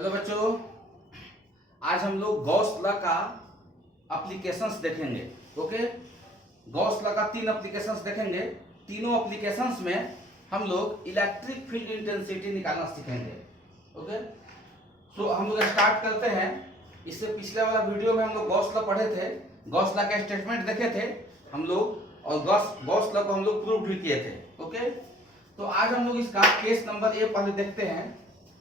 Hello बच्चों, आज हम लोग गॉस लॉ का एप्लीकेशंस देखेंगे। ओके, गॉस लॉ का 3 एप्लीकेशंस देखेंगे। तीनों एप्लीकेशंस में हम लोग इलेक्ट्रिक फील्ड इंटेंसिटी निकालना सीखेंगे। ओके, तो हम लोग स्टार्ट करते हैं। इससे पिछले वाला वीडियो में हम लोग गॉस लॉ पढ़े थे, गॉस लॉ का स्टेटमेंट देखे थे हम लोग, और गॉस लॉ को हम लोग प्रूव भी किए थे। ओके, तो आज हम लोग इसका केस नंबर ए पहले देखते हैं।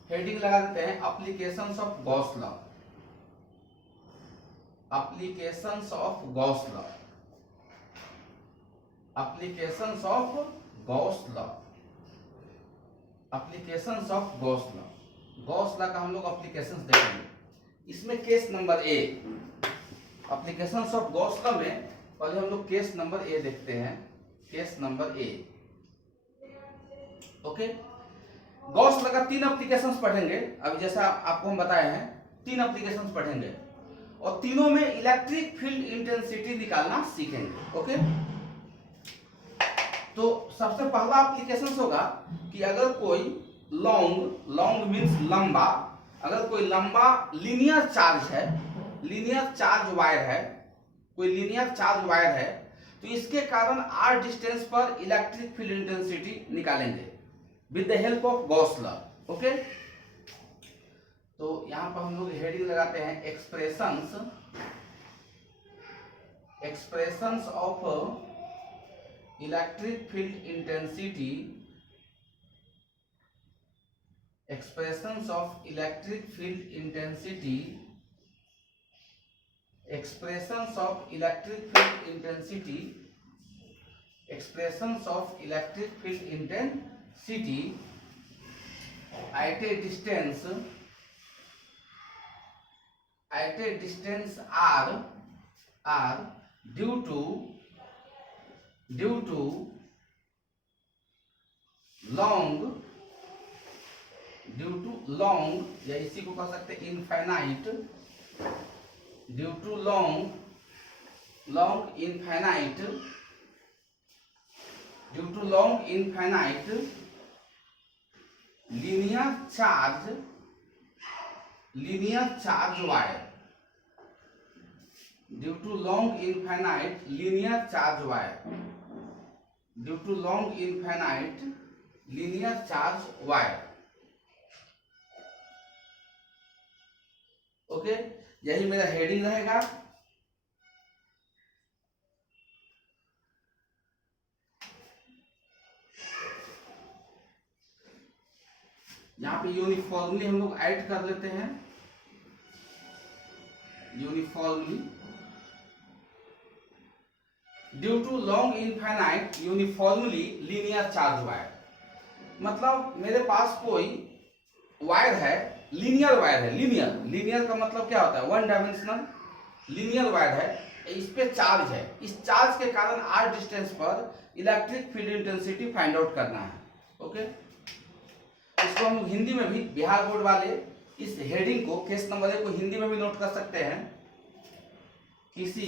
हेडिंग लगा देते हैं applications of Gauss law. Applications of Gauss law, applications of Gauss law, applications of Gauss law. Gauss law का हम लोग एप्लीकेशंस देखेंगे। इसमें case number A, applications of Gauss law में पहले हम लोग केस नंबर ए देखते हैं। Case number A. Okay, Gauss law का 3 एप्लीकेशंस पढ़ेंगे। अभी जैसा आपको हम बताए हैं 3 एप्लीकेशंस पढ़ेंगे और तीनों में इलेक्ट्रिक फील्ड इंटेंसिटी निकालना सीखेंगे। ओके, तो सबसे पहला एप्लीकेशन होगा कि अगर कोई लॉन्ग मींस लंबा, अगर कोई लंबा लीनियर चार्ज है, लीनियर चार्ज वायर है, कोई लीनियर चार्ज वायर है, तो इसके कारण r डिस्टेंस पर इलेक्ट्रिक फील्ड इंटेंसिटी निकालेंगे with the help of Gauss law. Okay, तो यहां पर हम लोग हेडिंग लगाते हैं expressions of electric field intensity, expressions of electric field intensity, expressions of electric field intensity, expressions of electric field intensity at a distance r due to long, या इसी को कह सकते हैं infinite, due to long infinite linear charge wire, due to long infinite linear charge wire, due to long infinite linear charge wire. Okay, यही मेरा heading रहेगा। यहां पे यूनिफॉर्मली हम लोग ऐड कर लेते हैं, uniformly due to long infinite uniformly linear charge wire. मतलब मेरे पास कोई वायर है, लीनियर वायर है। लीनियर का मतलब क्या होता है? वन डायमेंशनल लीनियर वायर है, इस पे चार्ज है। इस चार्ज के कारण r डिस्टेंस पर electric field intensity find out करना है। ओके, इसको हम हिंदी में भी, बिहार बोर्ड वाले इस हेडिंग को, केस नंबर 1 को हिंदी में भी नोट कर सकते हैं। किसी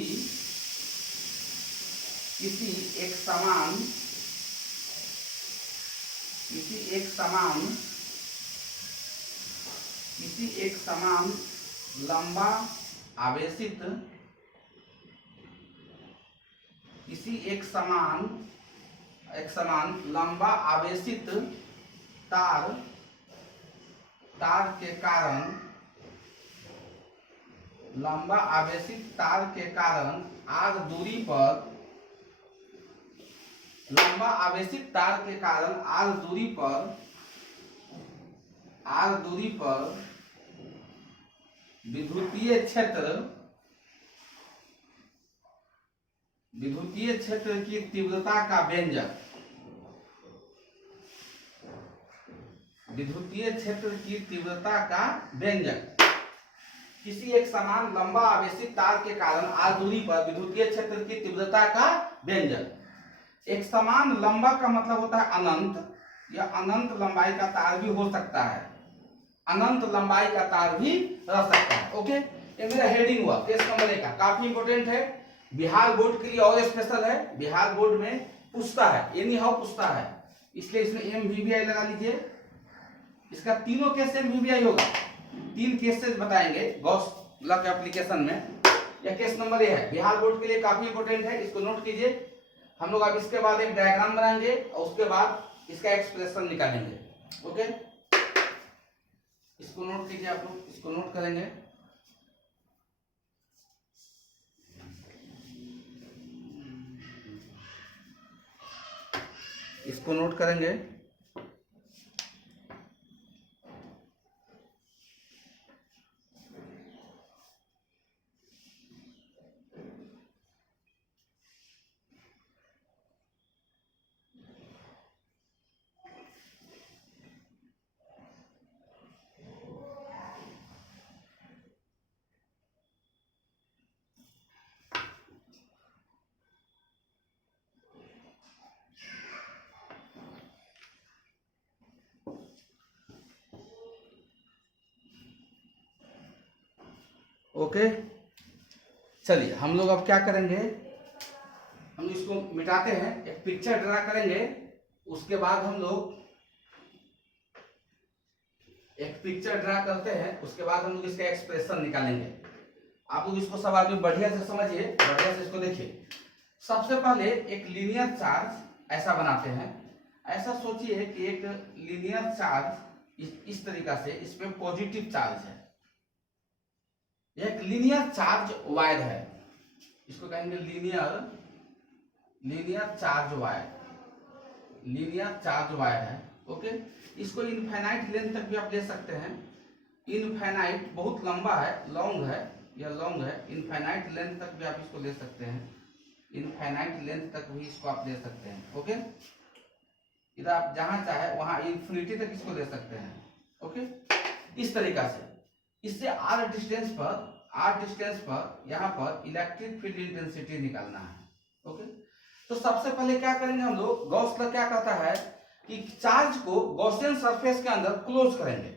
एक समान लंबा आवेशित, किसी एक समान लंबा आवेशित तार के कारण, लंबा आवेशित तार के कारण r दूरी पर, लंबा आवेशित तार के कारण r दूरी पर विद्युतीय क्षेत्र की तीव्रता का व्यंजक, विद्युतीय क्षेत्र की तीव्रता का व्यंजक, किसी एक समान लंबा आवेशित तार के कारण r दूरी पर विद्युतीय क्षेत्र की तीव्रता का व्यंजक। एक समान लंबा का मतलब होता है अनंत, या अनंत लंबाई का तार भी हो सकता है, अनंत लंबाई का तार भी रह सकता है। ओके, ये मेरा हेडिंग हुआ केस नंबर 1 का। काफी इंपोर्टेंट है, बिहार बोर्ड के लिए और स्पेशल है। बिहार बोर्ड में पूछता है, एनी हाउ पूछता है, इसलिए इसमें MVVI लगा लीजिए। इसका तीनों केस MVVI होगा। 3 केसेस बताएंगे गॉस लॉ के एप्लीकेशन में। यह केस नंबर ए है, बिहार बोर्ड के लिए काफी इंपॉर्टेंट है, इसको नोट कीजिए। हम लोग अब इसके बाद एक डायग्राम बनाएंगे और उसके बाद इसका एक्सप्रेशन निकालेंगे। ओके, इसको नोट कीजिए, आप लोग इसको नोट करेंगे। इसको नोट करेंगे। ओके, चलिए हम लोग अब क्या करेंगे, हम इसको मिटाते हैं, एक पिक्चर ड्रा करेंगे। उसके बाद हम लोग एक पिक्चर ड्रा करते हैं, उसके बाद हम लोग इसका एक्सप्रेशन निकालेंगे। आप लोग इसको सब आदमी बढ़िया से समझिए, बढ़िया से इसको देखिए। सबसे पहले एक लीनियर चार्ज ऐसा बनाते हैं। ऐसा सोचिए कि एक लीनियर चार्ज इस तरीका से, इस पे पॉजिटिव चार्ज है। एक लीनियर चार्ज वायर है, इसको कहेंगे linear charge wire, linear charge wire है। ओके, इसको इनफाइनाइट लेंथ तक भी आप ले सकते हैं। इनफाइनाइट बहुत लंबा है, लॉन्ग है, यह लॉन्ग है। इनफाइनाइट लेंथ तक भी आप इसको ले सकते हैं, इनफाइनाइट लेंथ तक भी इसको आप ले सकते हैं। ओके, इधर आप जहां चाहे वहां इन्फिनिटी तक इसको ले सकते हैं। ओके, इस तरीका से। इससे r डिस्टेंस पर यहाँ पर इलेक्ट्रिक फील्ड इंटेंसिटी निकालना है। ओके, तो सबसे पहले क्या करेंगे हम लोग, गॉस लॉ क्या कहता है कि चार्ज को गॉसियन सरफेस के अंदर क्लोज करेंगे।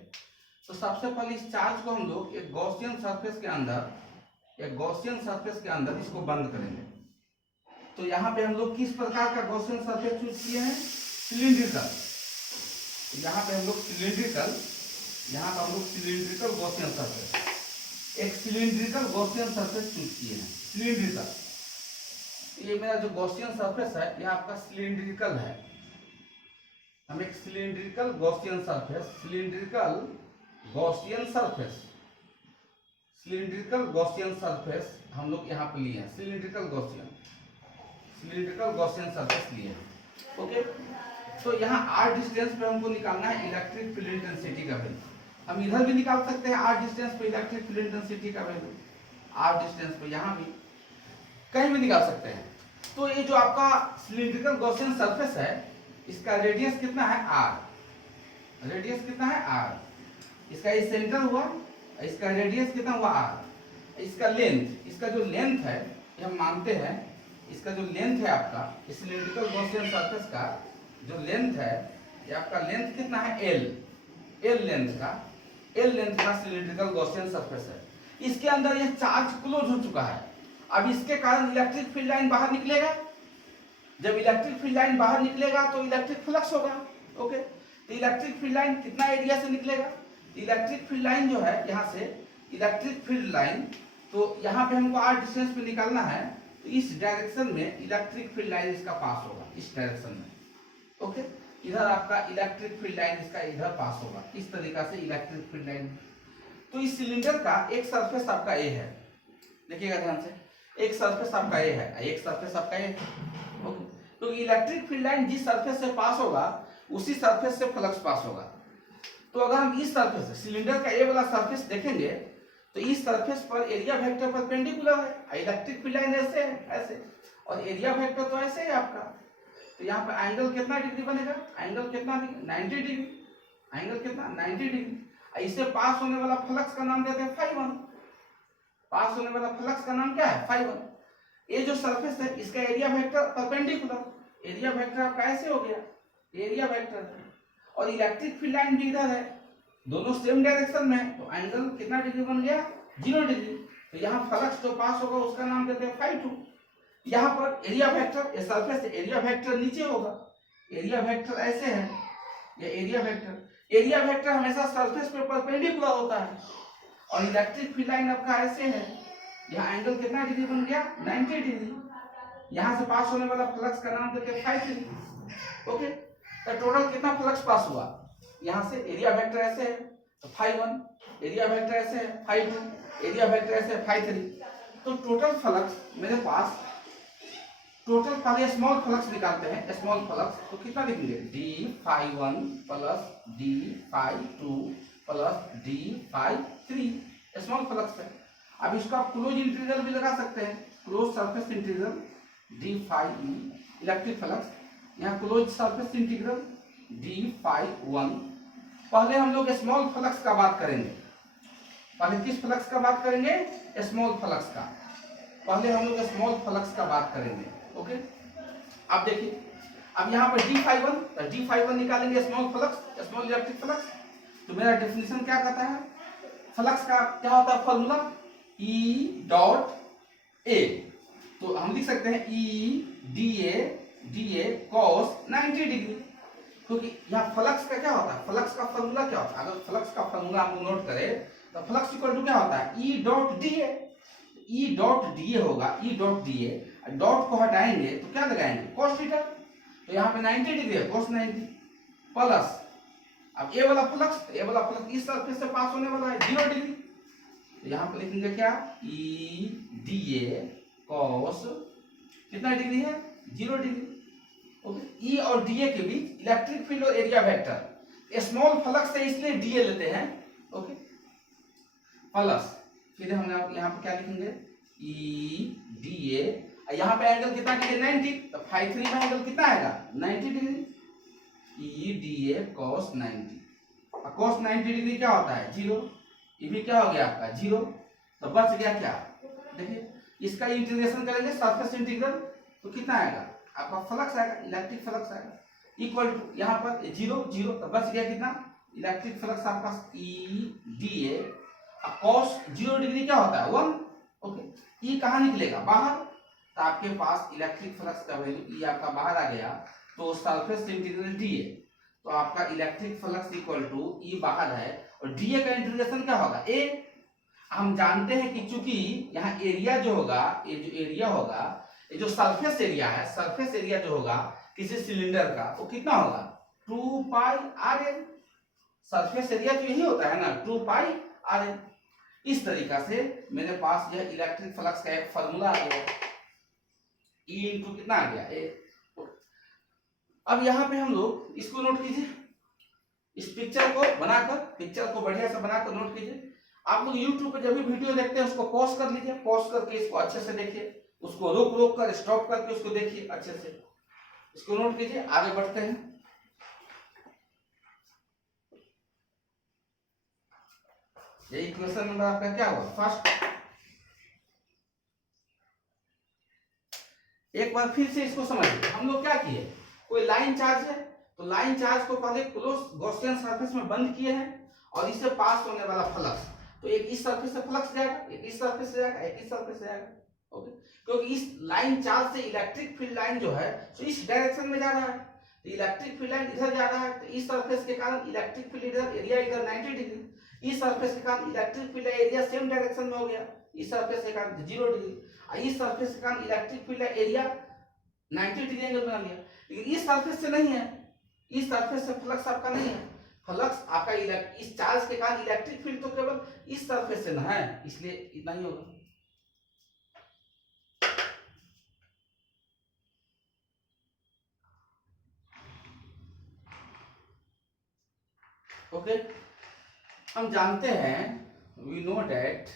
तो सबसे पहले इस चार्ज को हम लोग एक गॉसियन सरफेस के अंदर इसको बंद करेंगे। तो यहाँ पे हम लोग किस प्रकार का गॉसियन सरफेस चूज किए हैं, सिलिंड्रिकल। यहाँ पे हम लोग सिलिंड्रिकल गॉसियन सरफेस, एक सिलिंड्रिकल गॉसियन सरफेस चूज किए हैं। सिलिंड्रिकल, ये मेरा जो गॉसियन सरफेस है यह आपका सिलिंड्रिकल है। हम एक सिलिंड्रिकल गॉसियन सरफेस हम लोग यहाँ पे लिए हैं, सिलिंड्रिकल गॉसियन सरफेस लिए हैं। ओके, तो यहाँ r डिस्टेंस पे हमको निकालना है इलेक्ट्रिक फील्ड इंटेंसिटी का वैल्यू। हम इधर भी निकाल सकते हैं r डिस्टेंस पे इलेक्ट्रिक फील्ड इंटेंसिटी का वैल्यू, r डिस्टेंस पे यहाँ भी कहीं भी निकाल सकते हैं। तो ये जो आपका सिलिंड्रिकल गॉसियन सरफेस है, इसका रेडियस कितना है r, इसका ये सेंटर हुआ, इसका रेडियस कितना हुआ r, इसका लेंथ, इसका जो लेंथ है ये हम मानते हैं, इसका जो लेंथ है आपका इस सिलिंड्रिकल गॉसियन सरफेस का जो लेंथ है, ये आपका लेंथ कितना है l लेंथ का सिलिंड्रिकल गॉसियन सरफेस है। इसके अंदर ये चार्ज क्लोज हो चुका है। अब इसके कारण इलेक्ट्रिक फील्ड लाइन बाहर निकलेगा। जब इलेक्ट्रिक फील्ड लाइन बाहर निकलेगा तो इलेक्ट्रिक फ्लक्स होगा। ओके, तो इलेक्ट्रिक फील्ड लाइन कितना एरिया से निकलेगा, इलेक्ट्रिक फील्ड लाइन जो है यहाँ से इलेक्ट्रिक फील्ड लाइन, तो यहाँ पे हमको r डिस्टेंस पे निकालना है। तो इस डायरेक्शन में इलेक्ट्रिक फील्ड लाइन इसका पास होगा, इस डायरेक्शन में। ओके, इधर आपका इलेक्ट्रिक फील्ड लाइन इसका इधर पास होगा, इस तरीका से इलेक्ट्रिक फील्ड लाइन। तो इस सिलेंडर का एक सरफेस आपका ए है, देखिएगा ध्यान से, एक सरफेस आपका ए है, एक सरफेस आपका ए। ओके, तो इलेक्ट्रिक फील्ड लाइन जिस सरफेस से पास होगा उसी सरफेस से फ्लक्स पास होगा। तो अगर हम इस सरफेस से सिलेंडर का ए वाला सरफेस देखेंगे तो इस सरफेस पर एरिया वेक्टर परपेंडिकुलर है, इलेक्ट्रिक फील्ड लाइन ऐसे है, ऐसे, और एरिया वेक्टर तो ऐसे है आपका। तो यहाँ पे एंगल कितना डिग्री बनेगा, एंगल कितना, 90 डिग्री, एंगल कितना 90 डिग्री। इससे पास होने वाला फ्लक्स का नाम देते हैं φ1, पास होने वाला फ्लक्स का नाम क्या है, φ1। ये जो सरफेस है इसका area vector perpendicular, area vector आपका ऐसे हो गया, एरिया वेक्टर, और इलेक्ट्रिक फील्ड लाइन भी इधर है, दोनों सेम डायरेक्शन में, तो एंगल कितना डिग्री बन गया, 0 डिग्री। तो यहाँ फ्लक्स जो पास होगा उसका नाम देते हैं φ2। यहाँ पर एरिया वेक्टर, ये सरफेस एरिया वेक्टर नीचे होगा, एरिया वेक्टर ऐसे है, ये एरिया वेक्टर, एरिया वेक्टर हमेशा सरफेस पे परपेंडिकुलर होता है। और इलेक्ट्रिक फील्ड लाइन आपका ऐसे है, यहाँ एंगल कितना डिग्री बन गया 90 डिग्री। यहाँ से पास होने वाला फ्लक्स का नाम देते हैं φ3। ओके, तो टोटल कितना फ्लक्स पास हुआ, यहाँ से एरिया वेक्टर ऐसे है तो φ1, एरिया वेक्टर ऐसे है φ2, एरिया वेक्टर ऐसे है φ3। तो टोटल फ्लक्स मेरे पास, टोटल पहले स्मॉल फ्लक्स निकालते हैं। स्मॉल फ्लक्स तो कितना लिखेंगे, d∅1 plus d∅2 plus d∅3 small flux है। अब इसको आप क्लोज इंटीग्रल भी लगा सकते हैं, close surface integral d∅e electric flux, यहाँ क्लोज सरफेस इंटीग्रल d∅1। पहले हम लोग स्मॉल फ्लक्स का बात करेंगे। पहले किस फ्लक्स का बात करेंगे, स्मॉल फ्लक्स का। पहले हम लोग स्मॉल फ्लक्स का बात करेंगे। ओके, अब देखिए, अब यहाँ पर d∅1, तो d∅1 निकालेंगे small flux, small electric flux. तो मेरा डेफिनेशन क्या कहता है, फ्लक्स का क्या होता है फॉर्मूला, E डॉट A। तो हम लिख सकते हैं E cos 90 डिग्री, क्योंकि यहाँ फ्लक्स का क्या होता है, फ्लक्स का फॉर्मूला क्या होता है। अगर फ्लक्स का फॉर्मूला हम नोट करें तो फ्लक्स इक्वल टू क्या होता है, E dot DA। E dot DA होगा, E डॉट DA, डॉट को हटाएंगे तो क्या लगाएंगे, cos थीटा। तो यहाँ पे 90 डिग्री है, cos 90 प्लस, अब ए वाला फ्लक्स, ए वाला फ्लक्स इस सरफेस से पास होने वाला है 0 डिग्री। तो यहाँ पे लिखेंगे क्या, E DA cos कितना डिग्री है, 0 डिग्री। ओके, E और DA के बीच इलेक्ट्रिक फील्ड और एरिया वेक्टर, स्मॉल फ्लक्स से इसलिए DA लेते हैं। ओके, प्लस फिर हम यहाँ पे क्या लिखेंगे, E DA, यहाँ पे एंगल कितना डिग्री 90, तो φ3 में एंगल कितना आएगा 90 degree. E DA cos 90, cos 90 degree क्या होता है 0, ये भी क्या हो गया आपका 0। तो बच गया क्या, देखिए इसका इंटीग्रेशन करेंगे सरफेस इंटीग्रल, तो कितना आएगा आपका फ्लक्स आएगा, इलेक्ट्रिक फ्लक्स आएगा, इक्वल टू यहाँ पर 0 0, तो बच गया कितना इलेक्ट्रिक फ्लक्स आपका E DA। cos 0 डिग्री क्या होता है 1। ओके, E कहाँ निकलेगा बाहर, तो आपके पास इलेक्ट्रिक फ्लक्स का वैल्यू E आपका बाहर आ गया, तो सरफेस इंटीग्रल DA, तो आपका electric flux equal to E बाहर है और DA का इंटीग्रेशन क्या होगा A। हम जानते हैं कि चूंकि यहाँ एरिया जो होगा, ये जो एरिया होगा, ये जो सरफेस एरिया है, सरफेस एरिया जो होगा किसी सिलेंडर का, वो कितना होगा 2 पाई RN। सरफेस एरिया तो यही होता है ना, 2 पाई RN। इस तरीका से मेरे पास यह इलेक्ट्रिक फ्लक्स का एक फॉर्मूला आ गया, E इंटू कितना आ गया A। अब यहाँ पे हम लोग इसको नोट कीजिए, इस पिक्चर को बनाकर, पिक्चर को बढ़िया से बनाकर नोट कीजिए। आप लोग YouTube पे जब भी वीडियो देखते हैं उसको पॉज कर लीजिए, पॉज करके इसको अच्छे से देखिए, उसको रोक रोक कर स्टॉप करके उसको देखिए अच्छे से, इसको नोट कीजिए। आगे बढ़ते हैं, ये इक्वेशन नंबर आपका क्या हुआ फर्स्ट। एक बार फिर से इसको समझिए, हम लोग क्या किए, कोई लाइन चार्ज है तो लाइन चार्ज को पहले क्लोज गॉसियन सरफेस में बंद किए हैं और इससे पास होने वाला फ्लक्स, तो एक इस सरफेस से फ्लक्स जाएगा, एक इस सरफेस से जाएगा, एक इस सरफेस से जाएगा। ओके, क्योंकि इस लाइन चार्ज से इलेक्ट्रिक फील्ड लाइन जो है तो इस डायरेक्शन में जा रहा है, तो इलेक्ट्रिक फील्ड लाइन इधर जा रहा है, तो इस सरफेस के कारण इलेक्ट्रिक फील्ड इधर, एरिया इधर 90 डिग्री, इस सरफेस के कारण electric field area same direction में हो गया, इस सरफेस के कारण 0 डिग्री, और इस सरफेस के कारण electric field area 90 degree angle बना लिया। लेकिन इस सरफेस से नहीं है, इस सरफेस से फ्लक्स आपका नहीं है, फ्लक्स आपका इस चार्ज के कारण इलेक्ट्रिक फील्ड तो केवल इस सरफेस से ना है, इसलिए इतना ही होगा। ओके, हम जानते हैं, वी नो डेट,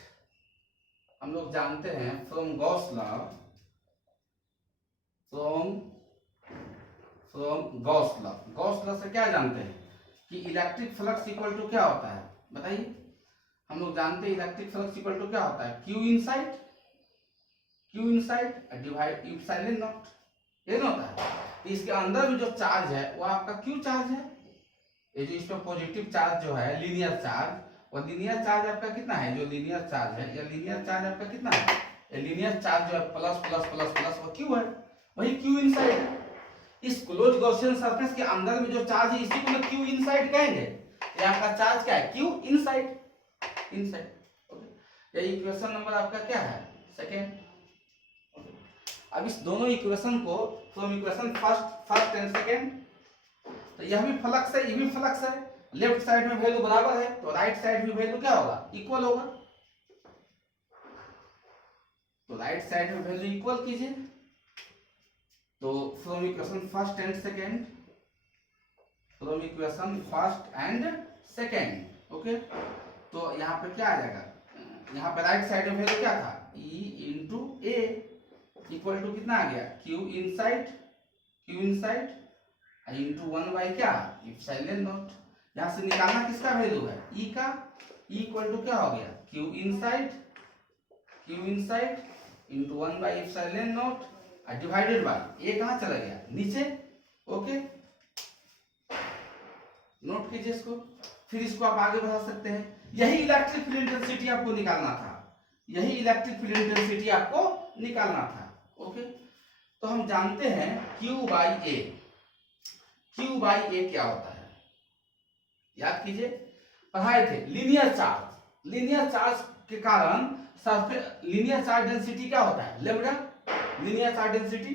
हम लोग जानते हैं from Gauss law, Gauss law से क्या जानते हैं कि इलेक्ट्रिक फ्लक्स इक्वल टू क्या होता है, बताइए। हम लोग जानते हैं इलेक्ट्रिक फ्लक्स इक्वल टू क्या होता है, Q inside divide epsilon not, ये ना होता है। तो इसके अंदर में जो चार्ज है वो आपका Q चार्ज है, ये जो इसमें पॉजिटिव चार्ज जो है लीनियर चार्ज, और लीनियर चार्ज आपका कितना है, जो लीनियर चार्ज है, या लीनियर चार्ज आपका कितना है, ये लीनियर चार्ज जो है प्लस प्लस प्लस प्लस वो Q है, वही Q इनसाइड है। इस क्लोज गॉसियन सरफेस के अंदर में जो चार्ज है इसी को मैं Q इनसाइड कहेंगे। ये आपका चार्ज क्या है, क्यू इनसाइड, इनसाइड। ओके, ये इक्वेशन नंबर आपका क्या है, सेकेंड। अब इस दोनों इक्वेशन को from equation first and second, तो यह भी फ्लक्स है, ये भी फ्लक्स है, लेफ्ट साइड में वैल्यू बराबर है तो राइट साइड में वैल्यू क्या होगा, इक्वल होगा। तो राइट साइड में वैल्यू इक्वल कीजिए, तो from equation first and second, from equation first and second, okay. तो यहाँ पे क्या आ जाएगा, यहाँ पे राइट साइड में वैल्यू क्या था, E into A equal to कितना आ गया, क्यू इनसाइड इंटू 1 बाई क्या, इप्सिलॉन नॉट। यहाँ से निकालना किसका वैल्यू है, E का, E इक्वल टू क्या हो गया, Q inside into 1 by epsilon naught divided by a कहाँ चला गया, नीचे, ओके। नोट कीजिए इसको, फिर इसको आप आगे बढ़ा सकते हैं। यही इलेक्ट्रिक फील्ड इंटेंसिटी आपको निकालना था, यही इलेक्ट्रिक फील्ड इंटेंसिटी आपको निकालना था, ओके। तो हम जानते हैं Q बाई ए क्या होता है, याद कीजिए, पढ़ाए थे, लीनियर चार्ज के कारण सरफेस, लीनियर चार्ज डेंसिटी क्या होता है, लेम्डा, लीनियर चार्ज डेंसिटी,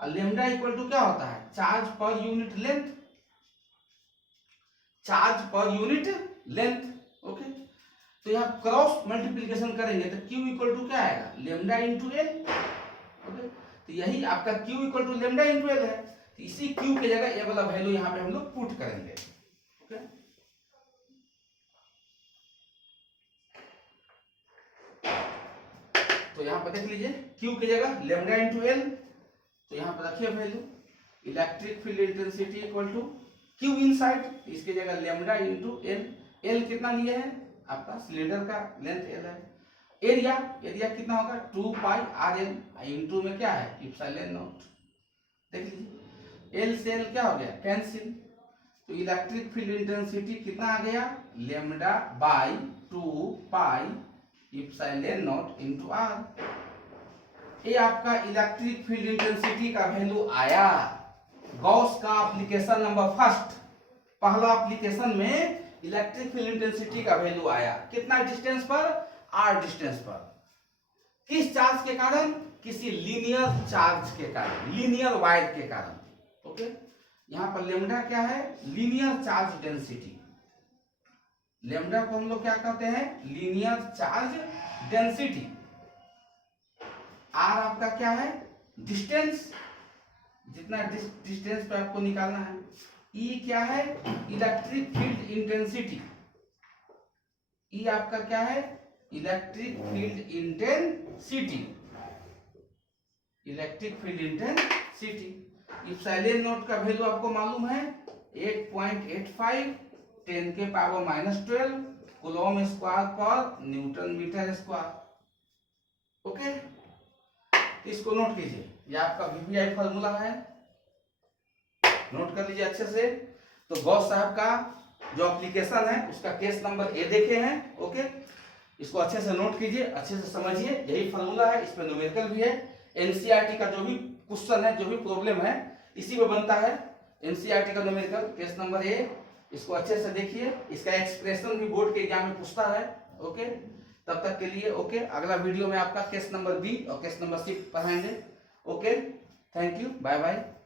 और लेम्डा इक्वल टू क्या होता है, charge per unit length, charge per unit length, okay. तो यहाँ क्रॉस मल्टीप्लिकेशन करेंगे तो Q इक्वल टू क्या आएगा, लेम्डा इंटू एल, ओके। तो यही आपका Q equal to lambda into L है, तो इसी Q की जगह ये वाला वैल्यू यहाँ पे हम लोग पुट करेंगे, ओके। तो यहाँ पर देख लीजिए, Q की जगह लेम्डा इंटू एल, तो यहाँ पर रखिए value, electric field intensity equal to Q inside, इसकी जगह लेम्डा इंटू एल, एल कितना लिए है आपका, सिलेंडर का लेंथ एल है, एरिया कितना होगा 2 पाई आर एल, इंटू में क्या है, इप्सिलॉन नॉट। देख लीजिए, एल से एल क्या हो गया, कैंसिल, तो इलेक्ट्रिक फील्ड इंटेंसिटी कितना आ गया, lambda by 2 pi epsilon naught into R. ये आपका इलेक्ट्रिक फील्ड इंटेंसिटी का वैल्यू आया गॉस का एप्लीकेशन नंबर फर्स्ट, पहला एप्लीकेशन में इलेक्ट्रिक फील्ड इंटेंसिटी का वैल्यू आया, कितना डिस्टेंस पर, r डिस्टेंस पर, किस चार्ज के कारण, किसी लीनियर चार्ज के कारण, लीनियर वायर के कारण, ओके। यहाँ पर लेम्डा क्या है, लीनियर चार्ज डेंसिटी, लेम्डा को हम लोग क्या कहते हैं, लीनियर चार्ज डेंसिटी, r आपका क्या है, डिस्टेंस, जितना डिस्टेंस पे आपको निकालना है, E क्या है, इलेक्ट्रिक फील्ड इंटेंसिटी, E आपका क्या है, electric field intensity, epsilon not का वैल्यू आपको मालूम है 8.85 10 के पावर -12 कूलम स्क्वायर पर न्यूटन मीटर स्क्वायर, ओके। इसको नोट कीजिए, ये आपका वीपीआई फार्मूला है, नोट कर लीजिए अच्छे से। तो गॉस साहब का जो एप्लीकेशन है उसका केस नंबर ए देखे हैं, ओके। इसको अच्छे से नोट कीजिए, अच्छे से समझिए, यही फार्मूला है, इस पे न्यूमेरिकल भी है, एनसीईआरटी का जो भी क्वेश्चन है, जो भी प्रॉब्लम है इसी में बनता है, एनसीईआरटी का न्यूमेरिकल केस नंबर ए, इसको अच्छे से देखिए, इसका एक्सप्रेशन भी बोर्ड के एग्जाम में पूछता है, ओके। तब तक के लिए ओके, अगला वीडियो में आपका केस नंबर बी और केस नंबर सी पढ़ाएंगे, okay. Thank you, bye bye.